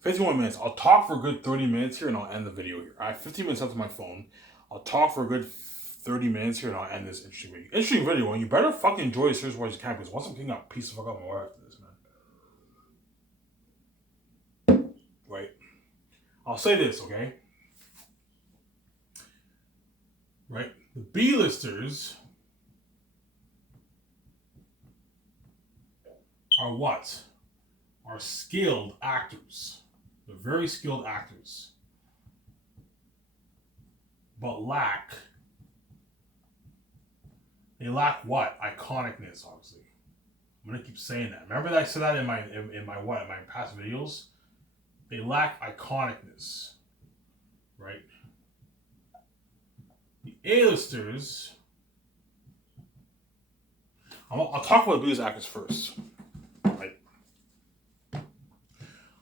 51 minutes. I'll talk for a good 30 minutes here and I'll end the video here. I have 15 minutes left on my phone. I'll talk for a good 30 minutes here and I'll end this interesting video. Interesting video, and you better fucking enjoy this series while you can, because once I'm kicking out, piece of fuck up my wife after this, man. Right? I'll say this, okay? Right? The B-listers are what? Are skilled actors. They're very skilled actors. But they lack what? Iconicness, obviously. I'm gonna keep saying that. Remember that I said that in my past videos? They lack iconicness. Right? The A-listers. I'll talk about the B-list actors first. Right?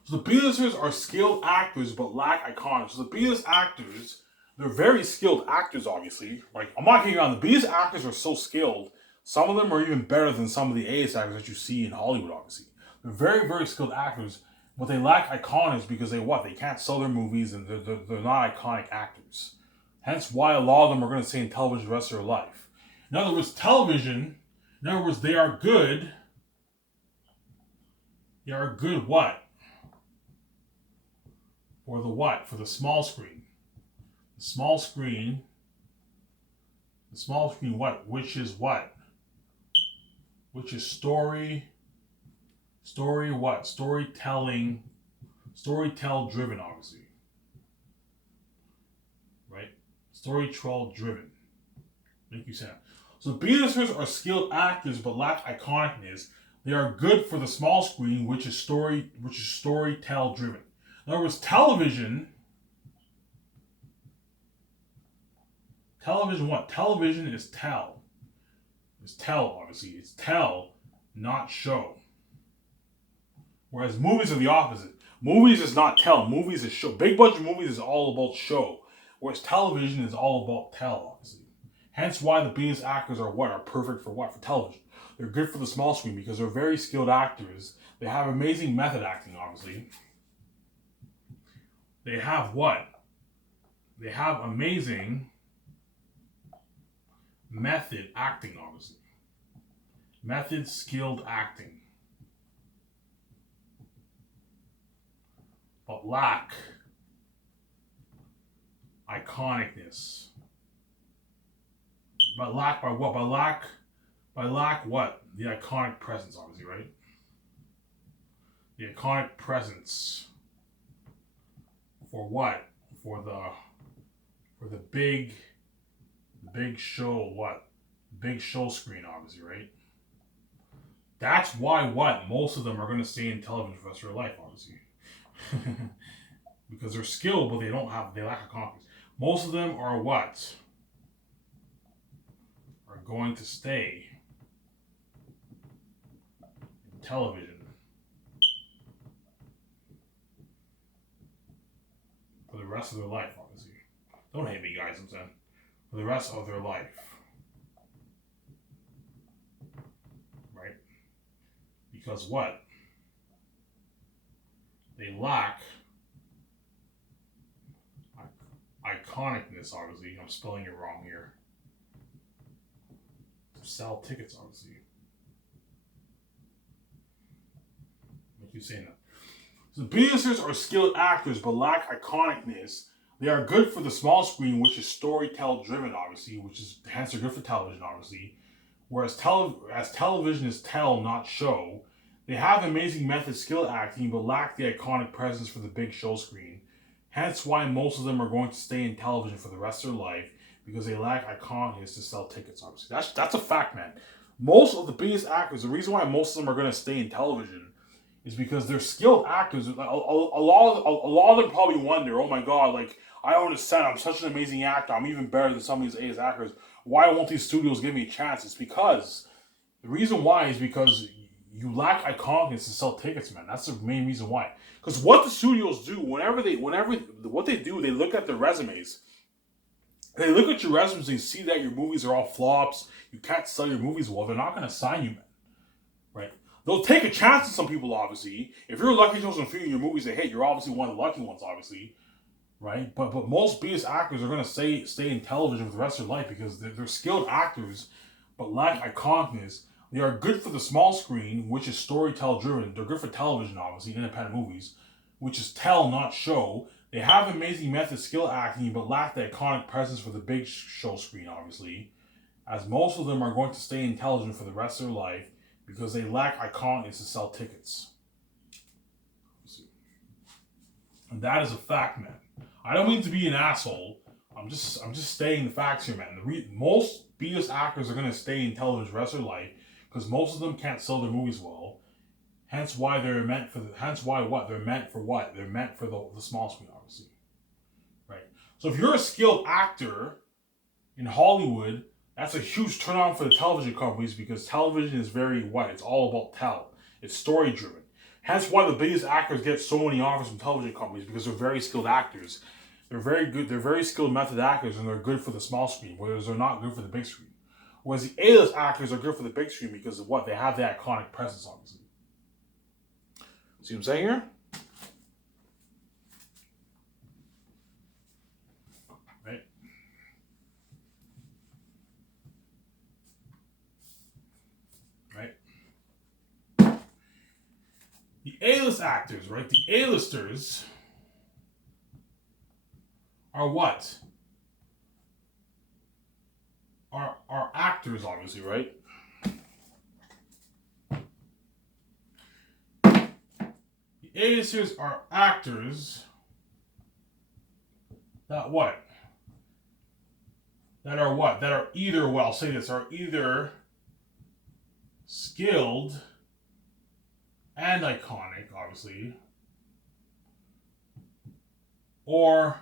So the B-listers are skilled actors but lack iconicness. So the B-list actors, they're very skilled actors, obviously. Like, I'm not kidding around. The B-list actors are so skilled. Some of them are even better than some of the A-list actors that you see in Hollywood, obviously. They're very, very skilled actors, but they lack iconicness because they what? They can't sell their movies and they're not iconic actors. Hence why a lot of them are going to stay in television the rest of their life. In other words, they are good. They are good what? For the what? For the small screen. The small screen what? Which is what? Which is story what? Storytell driven, obviously. Right? Storytell driven. Make you sound. So B-listers are skilled actors but lack iconicness. They are good for the small screen, which is storytell driven. In other words, television what? Television is tell. It's tell, obviously. It's tell, not show. Whereas movies are the opposite. Movies is not tell. Movies is show. Big budget movies is all about show. Whereas television is all about tell, obviously. Hence why the B-list actors are what? Are perfect for what? For television. They're good for the small screen because they're very skilled actors. They have amazing method acting, obviously. They have what? They have amazing method acting, obviously. Method skilled acting. But lack iconicness. But lack by what? By lack what? The iconic presence, obviously, right? The iconic presence. For what? For the big show, what? Big show screen, obviously, right? That's why what? Most of them are going to stay in television for the rest of their life, obviously. Because they're skilled, but they lack a confidence. Most of them are what? Are going to stay in television for the rest of their life, obviously. Don't hate me, guys, I'm saying. For the rest of their life. Right? Because what? They lack iconicness, obviously. I'm spelling it wrong here. To sell tickets, obviously. What you saying that? So the B-listers are skilled actors but lack iconicness. They are good for the small screen, which is storytell driven, obviously, which is hence they're good for television, obviously. Whereas television is tell, not show. They have amazing method skilled acting but lack the iconic presence for the big show screen. Hence why most of them are going to stay in television for the rest of their life, because they lack iconicness to sell tickets, obviously. That's a fact, man. Most of the biggest actors, the reason why most of them are going to stay in television is because they're skilled actors. A lot of them probably wonder, oh my god, like, I don't understand, I'm such an amazing actor, I'm even better than some of these A actors. Why won't these studios give me a chance? It's because, the reason why is because you lack iconicness to sell tickets, man. That's the main reason why. Because what the studios do, what they do, they look at their resumes. They look at your resumes and see that your movies are all flops. You can't sell your movies well. They're not going to sign you, man. Right? they'll take a chance on some people, obviously. If you're lucky chosen few in your movies that hit, you're obviously one of the lucky ones, obviously, right? But most B-list actors are gonna stay in television for the rest of their life because they're skilled actors, but lack iconicness. They are good for the small screen, which is storytell driven. They're good for television, obviously, independent movies, which is tell, not show. They have amazing method skill acting, but lack the iconic presence for the big show screen, obviously, as most of them are going to stay in television for the rest of their life because they lack iconicness to sell tickets. And that is a fact, man. I don't mean to be an asshole. I'm just stating the facts here, man. Most B-list actors are gonna stay in television the rest of their life because most of them can't sell their movies well. Hence why they're meant for they're meant for what? They're meant for the small screen, obviously. Right? So if you're a skilled actor in Hollywood, that's a huge turn on for the television companies because television is very what? It's all about tell. It's story driven. Hence why the biggest actors get so many offers from television companies because they're very skilled actors. They're very good. They're very skilled method actors, and they're good for the small screen, whereas they're not good for the big screen. Whereas the A-list actors are good for the big screen because of what? They have the iconic presence, obviously. See what I'm saying here? Right? Right? The A-list actors, right? The A-listers are what? Are actors, obviously, right? The A-listers are actors that what? That are what? That are either, well, I'll say this, are either skilled and iconic, obviously, or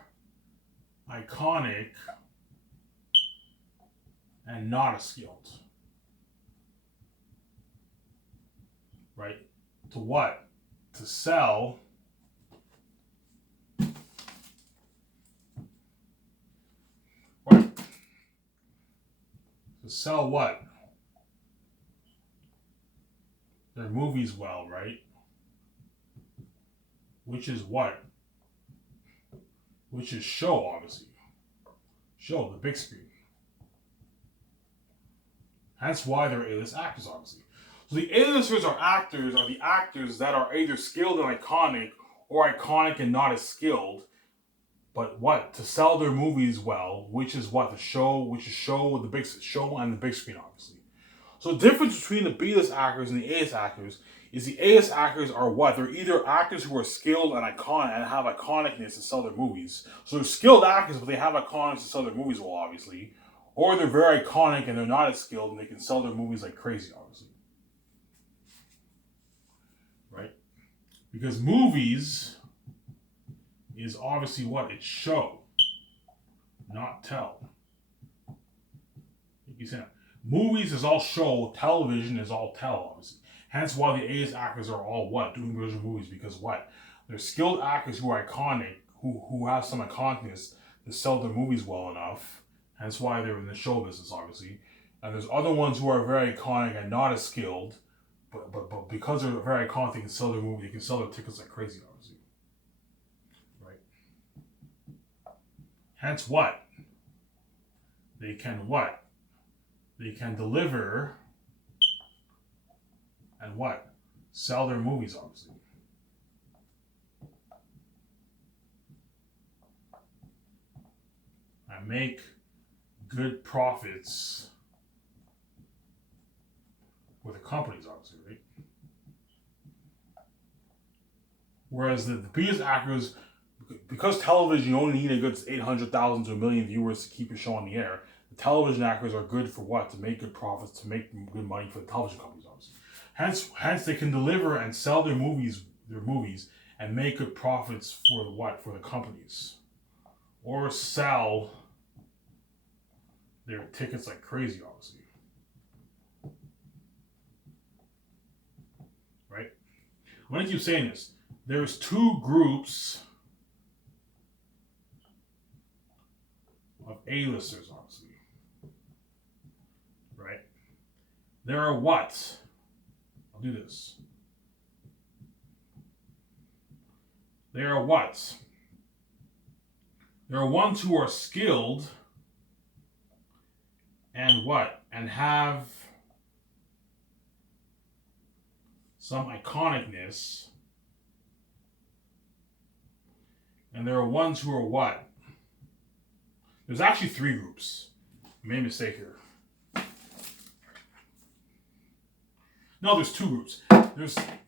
iconic and not as skilled. Right? To what? To sell what? To sell what? Their movies well, right? Which is what? Which is show, obviously. Show, the big screen. That's why they're A-list actors, obviously. So the A-listers are the actors that are either skilled and iconic or iconic and not as skilled. But what? To sell their movies well, which is what? The show, which is show, the big show and the big screen, obviously. So the difference between the B-list actors and the A-list actors is the A-list actors are what? They're either actors who are skilled and iconic and have iconicness to sell their movies. So they're skilled actors, but they have iconicness to sell their movies well, obviously. Or they're very iconic and they're not as skilled and they can sell their movies like crazy, obviously. Right? Because movies is obviously what? It's show, not tell. You see that? Movies is all show, television is all tell, obviously. Hence why the A-list actors are all what? Doing original movies because what? They're skilled actors who are iconic, who have some iconicness to sell their movies well enough. Hence why they're in the show business, obviously. And there's other ones who are very iconic and not as skilled, but because they're very iconic, they can sell their movie, they can sell their tickets like crazy, obviously. Right? Hence what? They can what? They can deliver and what? Sell their movies, obviously. And make good profits with the companies, obviously, right? Whereas the biggest actors, because television, you only need a good 800,000 to a million viewers to keep your show on the air. The television actors are good for what? To make good profits, to make good money for the television companies, obviously. Hence, they can deliver and sell their movies, and make good profits for the what? For the companies, or sell their tickets like crazy, obviously. Right? I'm gonna keep saying this. There's two groups of A-listers, obviously. Right? There are what? I'll do this. They are what? There are ones who are skilled and what? And have some iconicness. And there are ones who are what? There's actually three groups. I made a mistake here. No, there's two groups.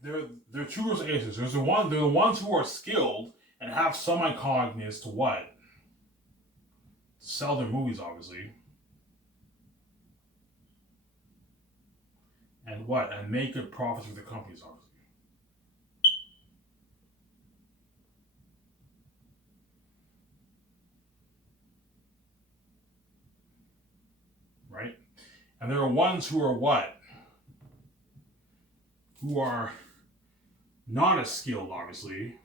There are two groups of aces. They're the ones who are skilled and have some iconicness to what? To sell their movies, obviously. And what? And make good profits for the companies, obviously. Right? And there are ones who are what? Who are not as skilled, obviously,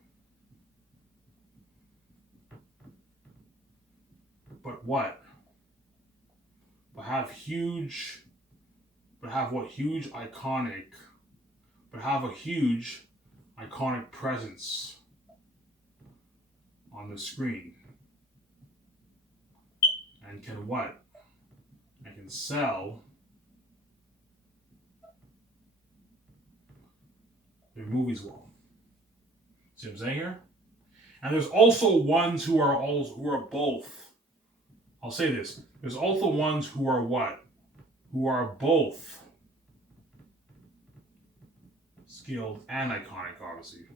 but what? But have what? Huge iconic, but have a huge iconic presence on the screen. And can what? And can sell their movies well. See what I'm saying here? And there's also ones who are both. I'll say this. There's also ones who are what? Who are both skilled and iconic, obviously.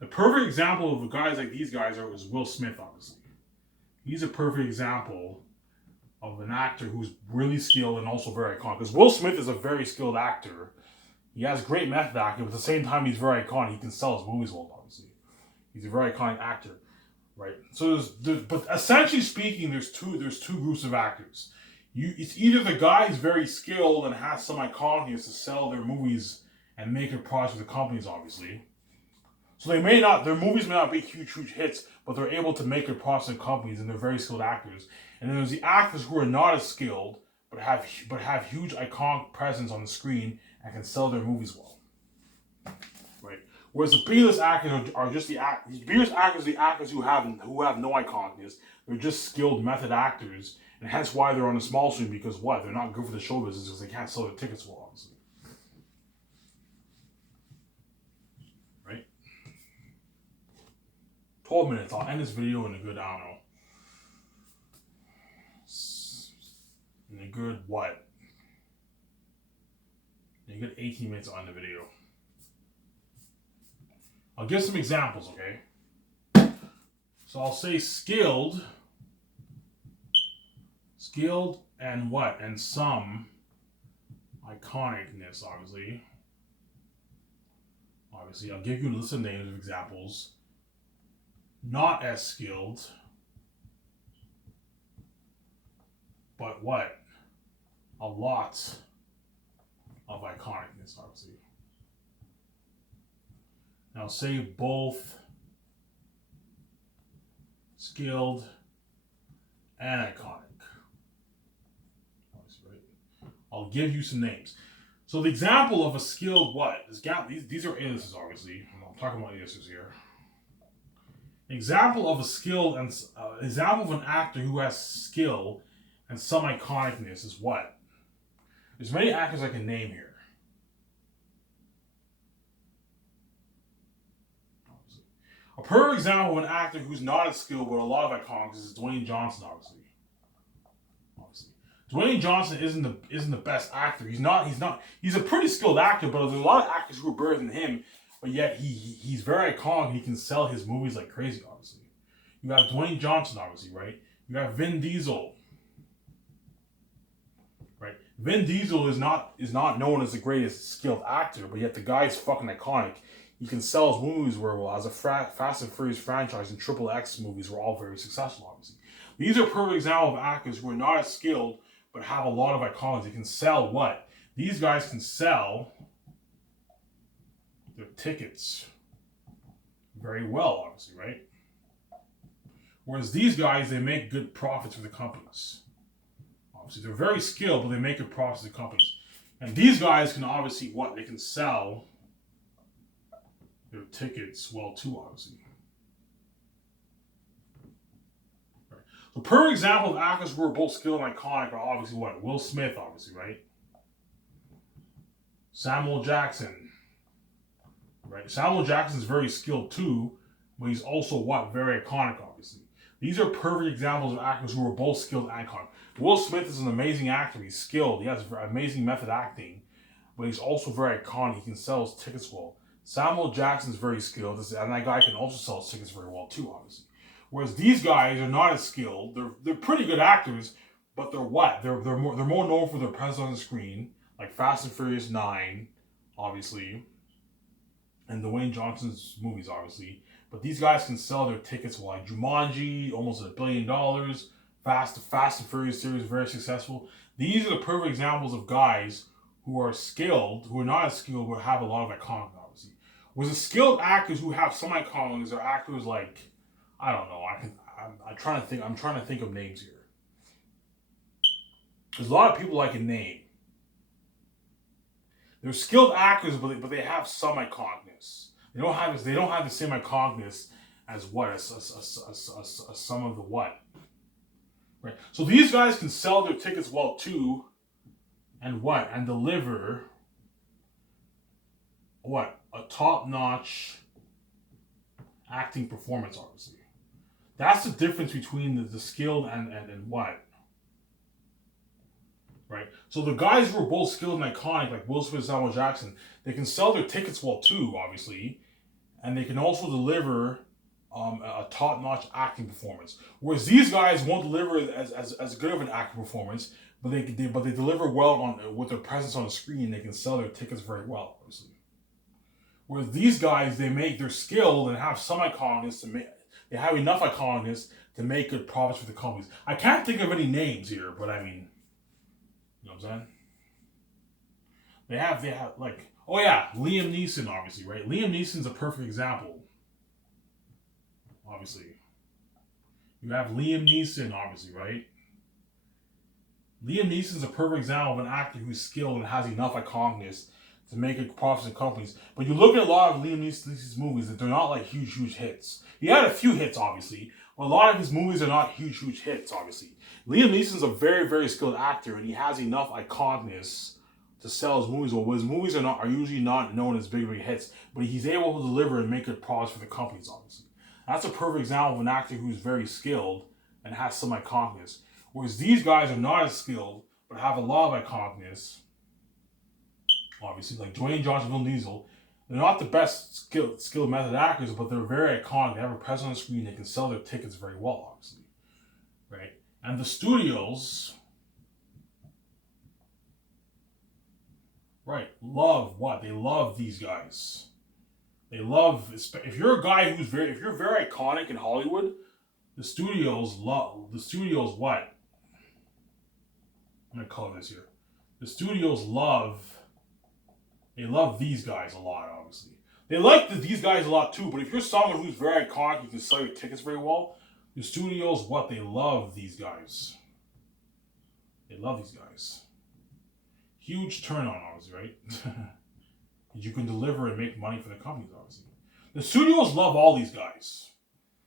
The perfect example of guys like these guys is Will Smith, obviously. He's a perfect example of an actor who's really skilled and also very iconic. Because Will Smith is a very skilled actor. He has great method acting, but at the same time, he's very iconic. He can sell his movies well, obviously. He's a very iconic actor, right? So, but essentially speaking, there's two groups of actors. It's either the guy is very skilled and has some iconicness to sell their movies and make a profit for the companies, obviously. So their movies may not be huge hits, but they're able to make a profit in companies, and they're very skilled actors. And then there's the actors who are not as skilled, but have huge iconic presence on the screen and can sell their movies well. Right. Whereas the B-list actors are just the actors. B-list actors are the actors who have no iconicness. They're just skilled method actors, and hence why they're on the small screen, because what? They're not good for the show business because they can't sell their tickets well, obviously. 12 minutes. I'll end this video in a good, I don't know. In a good what? In a good 18 minutes on the video. I'll give some examples, okay? So I'll say skilled. Skilled and what? And some iconicness, obviously. Obviously, I'll give you a list of names of examples. Not as skilled, but what? A lot of iconicness, obviously. Now say both skilled and iconic. Obviously, right? I'll give you some names. So the example of a skilled what? These are aliases, obviously. I'm talking about aliases here. Example of a skill and example of an actor who has skill and some iconicness is what? There's many actors I can name here. A perfect example of an actor who's not as skilled but a lot of iconicness is Dwayne Johnson, obviously. Dwayne Johnson isn't the best actor. He's a pretty skilled actor, but there's a lot of actors who are better than him. But yet he's very iconic. He can sell his movies like crazy, obviously. You got Dwayne Johnson, obviously, right? You got Vin Diesel. Right? Vin Diesel is not known as the greatest skilled actor, but yet the guy's fucking iconic. He can sell his movies very well. As a Fast and Furious franchise and Triple X movies were all very successful, obviously. These are perfect examples of actors who are not as skilled, but have a lot of icons. They can sell what? These guys can sell their tickets very well, obviously, right? Whereas these guys, they make good profits for the companies, Obviously, they're very skilled, but they make good profits to companies. And these guys can obviously what? They can sell their tickets well too, obviously. Right. So per example of actors who are both skilled and iconic are obviously what? Will Smith, obviously, right? Samuel Jackson. Right? Samuel Jackson's very skilled too, but he's also what? Very iconic, obviously. These are perfect examples of actors who are both skilled and iconic. Will Smith is an amazing actor. He's skilled. He has amazing method acting, but he's also very iconic. He can sell his tickets well. Samuel Jackson's very skilled, and that guy can also sell his tickets very well too, obviously. Whereas these guys are not as skilled. They're pretty good actors, but they're what? They're more known for their presence on the screen, like Fast and Furious 9, obviously, and Dwayne Johnson's movies, obviously. But these guys can sell their tickets well, like Jumanji, almost $1 billion. Fast and Furious series, very successful. These are the perfect examples of guys who are skilled, who are not as skilled, but have a lot of iconic, obviously. Whereas the skilled actors who have some iconics are actors like, I don't know. I'm trying to think. I'm trying to think of names here. There's a lot of people I can name. They're skilled actors, but they have some iconicness. They don't have the same iconicness as what as some of the what. Right. So these guys can sell their tickets well too, and what and deliver what a top-notch acting performance. Obviously, that's the difference between the skilled and what. Right. So the guys who are both skilled and iconic, like Will Smith and Samuel Jackson, they can sell their tickets well too, obviously, and they can also deliver a top-notch acting performance. Whereas these guys won't deliver as good of an acting performance, but they deliver well on with their presence on the screen. They can sell their tickets very well, obviously. Whereas these guys, they're skilled and have some iconicness they have enough iconicness to make good profits for the companies. I can't think of any names here, but I mean, you know what I'm saying? They have like, oh yeah, Liam Neeson, obviously, right? Liam Neeson's a perfect example. Obviously, you have Liam Neeson, obviously, right? Liam Neeson's a perfect example of an actor who's skilled and has enough iconicness to make good profits in companies. But you look at a lot of Liam Neeson's movies, that they're not like huge hits. He had a few hits, obviously, but a lot of his movies are not huge hits, obviously. Liam Neeson's a very skilled actor, and he has enough iconicness to sell his movies well. But his movies are usually not known as big hits, but he's able to deliver and make good profits for the companies, obviously. That's a perfect example of an actor who's very skilled and has some iconicness. Whereas these guys are not as skilled, but have a lot of iconicness. Obviously, like Dwayne Johnson, Vin Diesel. They're not the best skilled method actors, but they're very iconic. They have a presence on the screen. They can sell their tickets very well, obviously. Right? And the studios, right, love what? They love these guys. They love, if you're a guy if you're very iconic in Hollywood, the studios what? I'm going to color this here. The studios they love these guys a lot, obviously. They like these guys a lot too, but if you're someone who's very iconic, you can sell your tickets very well, the studios, what? They love these guys. They love these guys. Huge turn on, obviously, right? You can deliver and make money for the companies, obviously. The studios love all these guys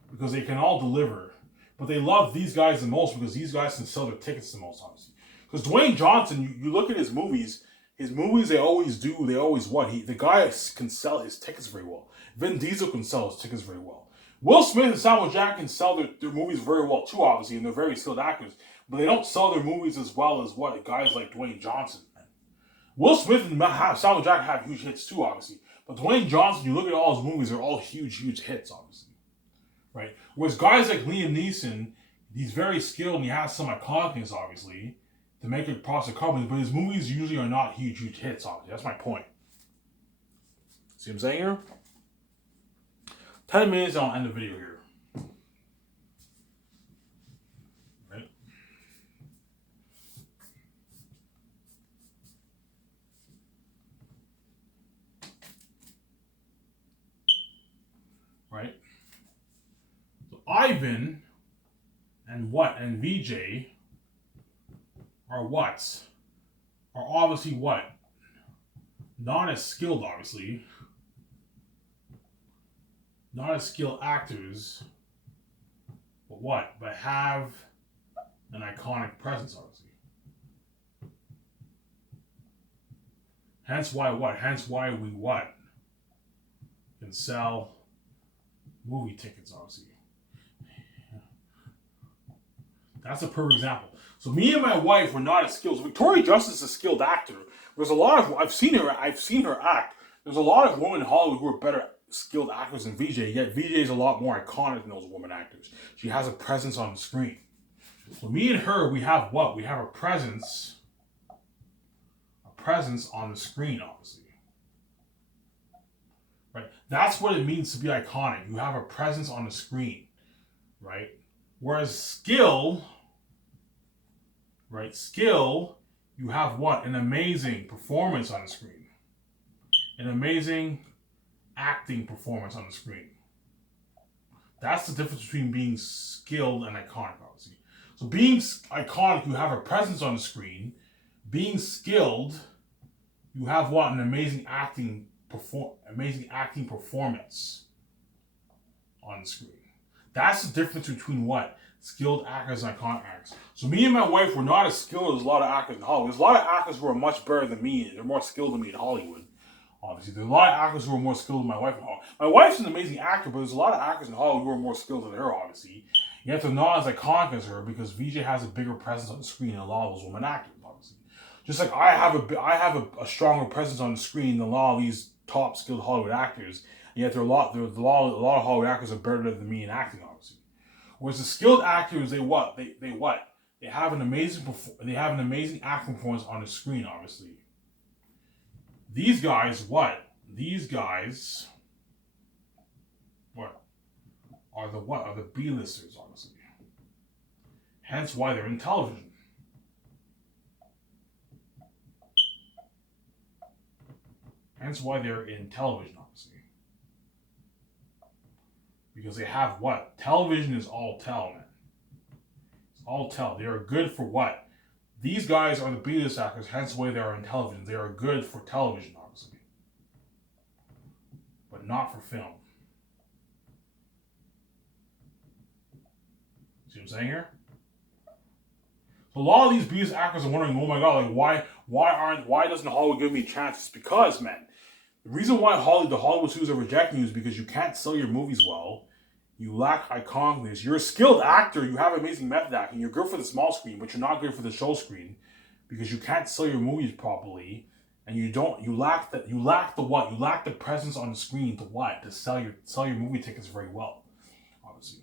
because they can all deliver, but they love these guys the most because these guys can sell their tickets the most, obviously. Because Dwayne Johnson, you look at his movies, they always what? The guy can sell his tickets very well. Vin Diesel can sell his tickets very well. Will Smith and Samuel Jackson sell their movies very well too, obviously, and they're very skilled actors, but they don't sell their movies as well as what guys like Dwayne Johnson. Will Smith and Samuel Jackson have huge hits too, obviously. But Dwayne Johnson, you look at all his movies, they're all huge hits, obviously. Right? Whereas guys like Liam Neeson, he's very skilled and he has some iconicness, obviously, to make it profit companies, but his movies usually are not huge hits, obviously. That's my point. See what I'm saying here? 10 minutes and I'll end the video here. Right? Right? So Ivan and VJ are what? Are obviously what? Not as skilled, obviously. Not as skilled actors, but what? But have an iconic presence, obviously. Hence why what? Hence why we what? Can sell movie tickets, obviously. That's a perfect example. So me and my wife were not as skilled. So Victoria Justice is a skilled actor. There's a lot of I've seen her act. There's a lot of women in Hollywood who are better skilled actors than VJ. Yet VJ is a lot more iconic than those women actors. She has a presence on the screen. So me and her, we have what? We have a presence on the screen, obviously. Right? That's what it means to be iconic. You have a presence on the screen, right? Whereas skill, right? Skill, you have what? An amazing performance on the screen. An amazing acting performance on the screen. That's the difference between being skilled and iconic, obviously. So being iconic, you have a presence on the screen. Being skilled, you have what? An amazing acting performance on the screen. That's the difference between what? Skilled actors and iconic actors. So me and my wife were not as skilled as a lot of actors in Hollywood. There's a lot of actors who are much better than me. They're more skilled than me in Hollywood. Obviously, there's a lot of actors who are more skilled than my wife in Hollywood. My wife's an amazing actor, but there's a lot of actors in Hollywood who are more skilled than her, obviously. Yet they're not as iconic as her because VJ has a bigger presence on the screen than a lot of those women actors, obviously. Just like I have a stronger presence on the screen than a lot of these top skilled Hollywood actors, and yet a lot of Hollywood actors are better than me in acting, obviously. Whereas the skilled actors, they have an amazing acting performance on the screen, obviously. These guys, what? These guys, what? Are the B-listers, obviously. Hence why they're in television. Hence why they're in television, obviously. Because they have what? Television is all tell, man. It's all tell. They are good for what? These guys are the B-list actors, hence why they are in television. They are good for television, obviously. But not for film. See what I'm saying here? So a lot of these B-list actors are wondering, oh my god, like why doesn't Hollywood give me a chance? It's because, man, the reason why the Hollywood studios are rejecting you is because you can't sell your movies well. You lack iconicness. You're a skilled actor. You have amazing method acting. You're good for the small screen, but you're not good for the show screen because you can't sell your movies properly, and you lack the what? You lack the presence on the screen to what? To sell your movie tickets very well. Obviously,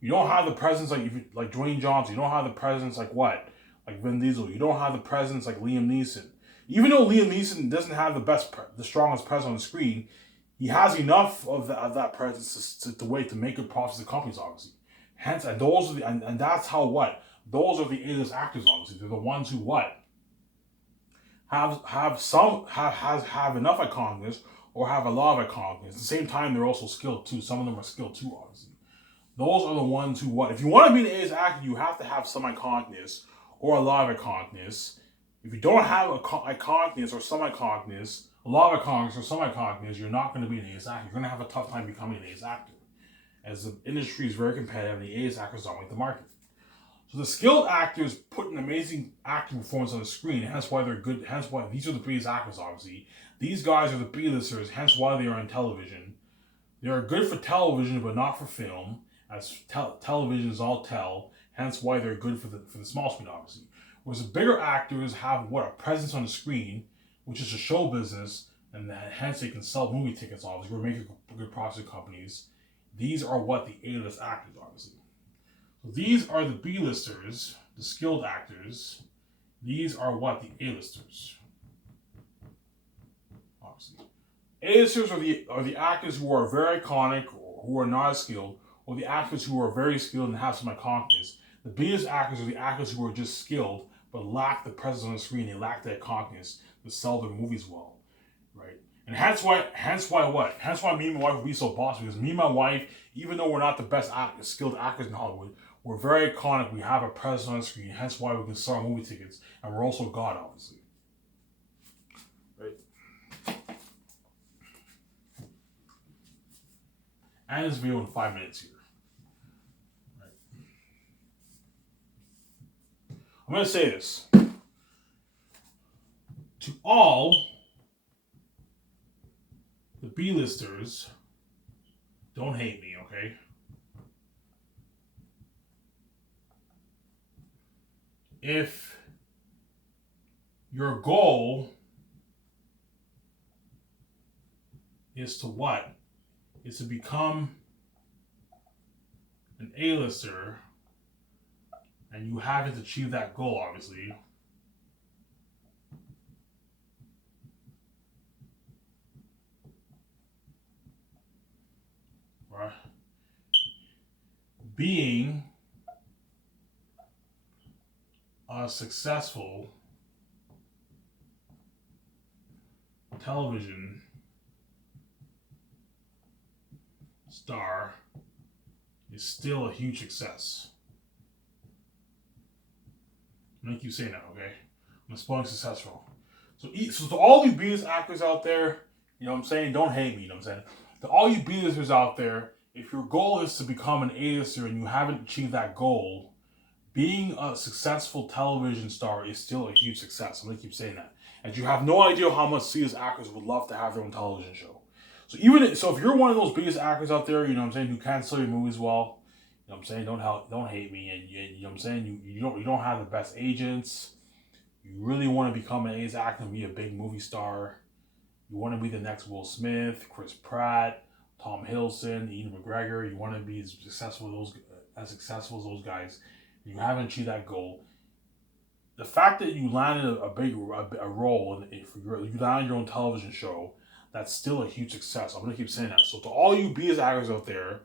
you don't have the presence like Dwayne Johnson. You don't have the presence like what? Like Vin Diesel. You don't have the presence like Liam Neeson. Even though Liam Neeson doesn't have the strongest presence on the screen, he has enough of that presence to make good profits to companies, obviously. Hence, and that's how what? Those are the A-list actors, obviously. They're the ones who what? Have enough iconicness or have a lot of iconicness. At the same time, they're also skilled too. Some of them are skilled too, obviously. Those are the ones who what? If you want to be an A-list actor, you have to have some iconicness or a lot of iconicness. If you don't have iconicness or some iconicness, a lot of iconicness or some iconicness, you're not going to be an A-list actor. You're going to have a tough time becoming an A-list actor, as the industry is very competitive and the A-list actors dominate the market. So the skilled actors put an amazing acting performance on the screen, hence why they're good, hence why these are the biggest actors, obviously. These guys are the B-listers, hence why they are on television. They are good for television, but not for film, as television is all tell, hence why they're good for the small screen, obviously. Whereas the bigger actors have what? A presence on the screen, which is a show business, and hence they can sell movie tickets, obviously. We're making good profits to companies. These are what the A-list actors, obviously. So these are the B-listers, the skilled actors. These are what? The A-listers. Obviously. A-listers are the actors who are very iconic, or who are not as skilled, or the actors who are very skilled and have some iconicness. The B-list actors are the actors who are just skilled, but lack the presence on the screen. They lack the iconicness to sell their movies well, right? And hence why what? Hence why me and my wife would be so boss, because me and my wife, even though we're not the best skilled actors in Hollywood, We're very iconic. We have a presence on screen. Hence why we can sell movie tickets. And we're also God, obviously. Right? And this video in 5 minutes here. Right? I'm going to say this. To all the B-listers, don't hate me, okay? If your goal is to what? Is to become an A-lister, and you haven't achieved that goal, obviously. Right? Being a successful television star is still a huge success. I'm gonna keep saying that, okay? I'm spelling successful. So to all you B-list actors out there, you know what I'm saying? Don't hate me, you know what I'm saying? To all you B-listers out there, if your goal is to become an A-lister and you haven't achieved that goal, being a successful television star is still a huge success. I'm gonna keep saying that. And you have no idea how much C-list actors would love to have their own television show. So if you're one of those biggest actors out there, you know what I'm saying, who can't sell your movies well, you know what I'm saying, don't hate me, and you know what I'm saying, you don't have the best agents. You really want to become an A's actor and be a big movie star. You want to be the next Will Smith, Chris Pratt, Tom Hiddleston, Ian McGregor. You want to be as successful as those guys. You haven't achieved that goal. The fact that you landed a role if you landed your own television show, that's still a huge success. I'm gonna keep saying that. So to all you B-list actors out there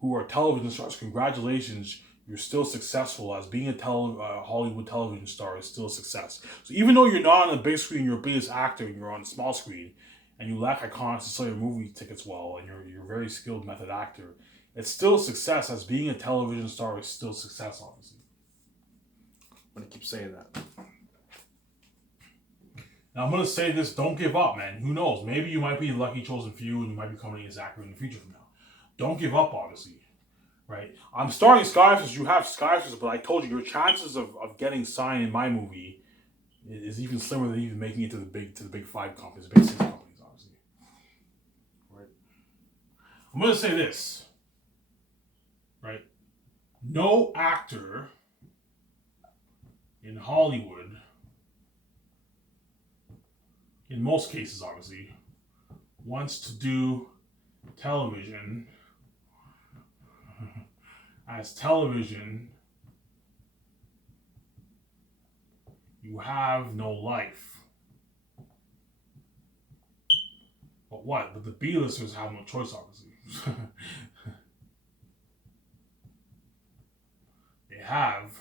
who are television stars, congratulations. You're still successful, as being a Hollywood television star is still a success. So even though you're not on the big screen, you're a biggest actor, and you're on the small screen, and you lack icons to sell your movie tickets well, and you're a very skilled method actor, it's still a success, as being a television star is still a success, obviously. I'm going to keep saying that. Now I'm going to say this, don't give up, man. Who knows? Maybe you might be a lucky chosen few, and you might become an actor in the future from now. Don't give up, obviously. Right? I'm starting Skyscrapers. You have Skyscrapers, but I told you your chances of getting signed in my movie is even slimmer than even making it to the big five companies, the big six companies, obviously. Right? I'm gonna say this. Right? No actor in Hollywood, in most cases, obviously, wants to do television as television, you have no life. But what? But the B-listers have no choice, obviously. They have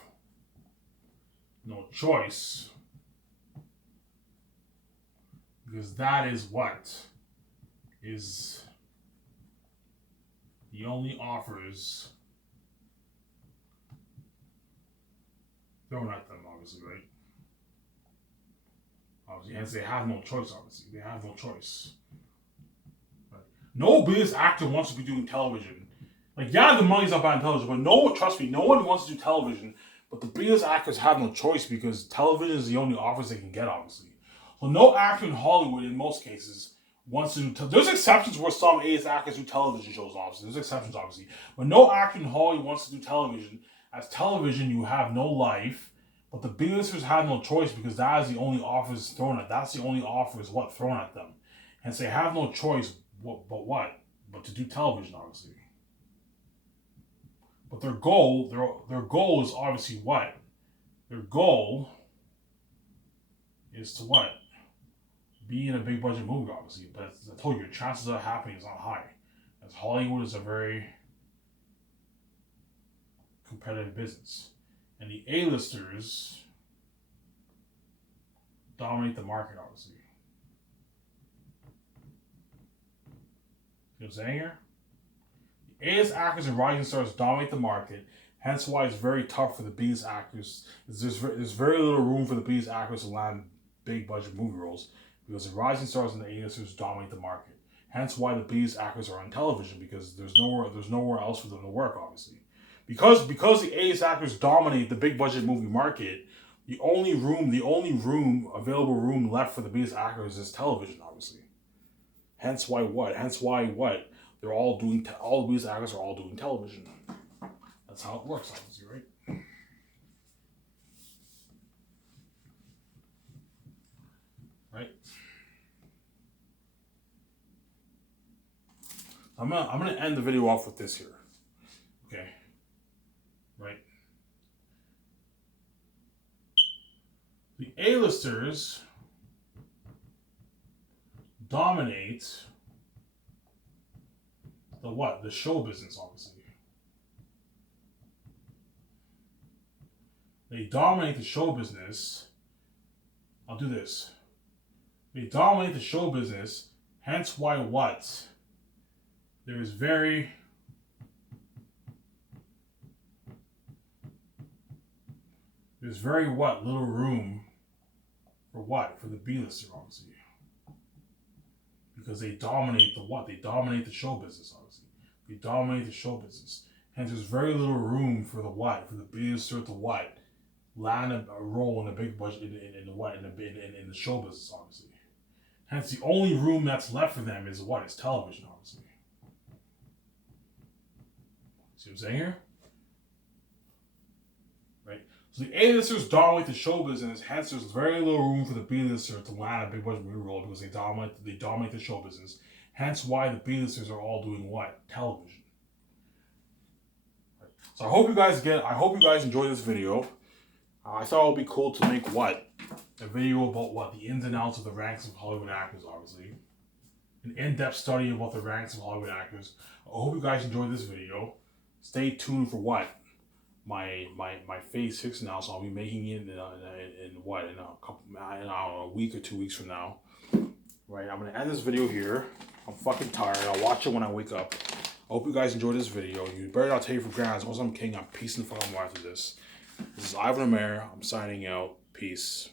no choice, because that is what is the only offers thrown at them, obviously, right? Obviously, hence they have no choice, obviously. They have no choice. Right? No biggest actor wants to be doing television. Like, yeah, the money's up on television, but trust me, no one wants to do television. But the biggest actors have no choice, because television is the only offers they can get, obviously. So no actor in Hollywood, in most cases, wants to do there's exceptions where some A-list actors do television shows, obviously. There's exceptions, obviously. But no actor in Hollywood wants to do television. As television, you have no life, but the B-listers have no choice, because that is the only offers thrown at. That's the only offers thrown at them. Hence, they have no choice. But to do television, obviously. But their goal is obviously what? Their goal is to what? Be in a big budget movie, obviously. But as I told you, your chances of happening is not high, as Hollywood is a very competitive business, and the A-listers dominate the market, obviously. You know what I'm saying here? The A-list actors and rising stars dominate the market, Hence why it's very tough for the biggest actors. There's very little room for the biggest actors to land big budget movie roles because the rising stars and the A-listers dominate the market. Hence why the biggest actors are on television because there's nowhere else for them to work, obviously. Because the A-list actors dominate the big budget movie market, the only available room left for the biggest actors is television, obviously. Hence why what? They're all doing all the biggest actors are all doing television. That's how it works, obviously, right? Right. I'm gonna end the video off with this here. Okay. Right. The A-listers dominate the what? The show business, obviously. They dominate the show business. I'll do this. They dominate the show business. Hence why what? There's very what? Little room for what? For the B-lister, obviously. Because they dominate the what? They dominate the show business, obviously. They dominate the show business. Hence there's very little room for the what? For the B-lister to what? Land a role in the big budget in the what? In the show business, obviously. Hence the only room that's left for them is what? It's television, obviously. See what I'm saying here? Right? So the A-listers dominate the show business, hence there's very little room for the B-lister to land a big budget movie role because they dominate the show business. Hence why the B-listers are all doing what? Television. Right. So I hope you guys enjoyed this video. I thought it would be cool to make what? A video about what? The ins and outs of the ranks of Hollywood actors, obviously. An in-depth study about the ranks of Hollywood actors. I hope you guys enjoyed this video. Stay tuned for what? My phase 6 now, so I'll be making it in a week or 2 weeks from now. Right, I'm gonna end this video here. I'm fucking tired. I'll watch it when I wake up. I hope you guys enjoyed this video. You better not take it for granted. Once I'm king, I'm peacing the fuck out after this. This is Ivan Amare. I'm signing out. Peace.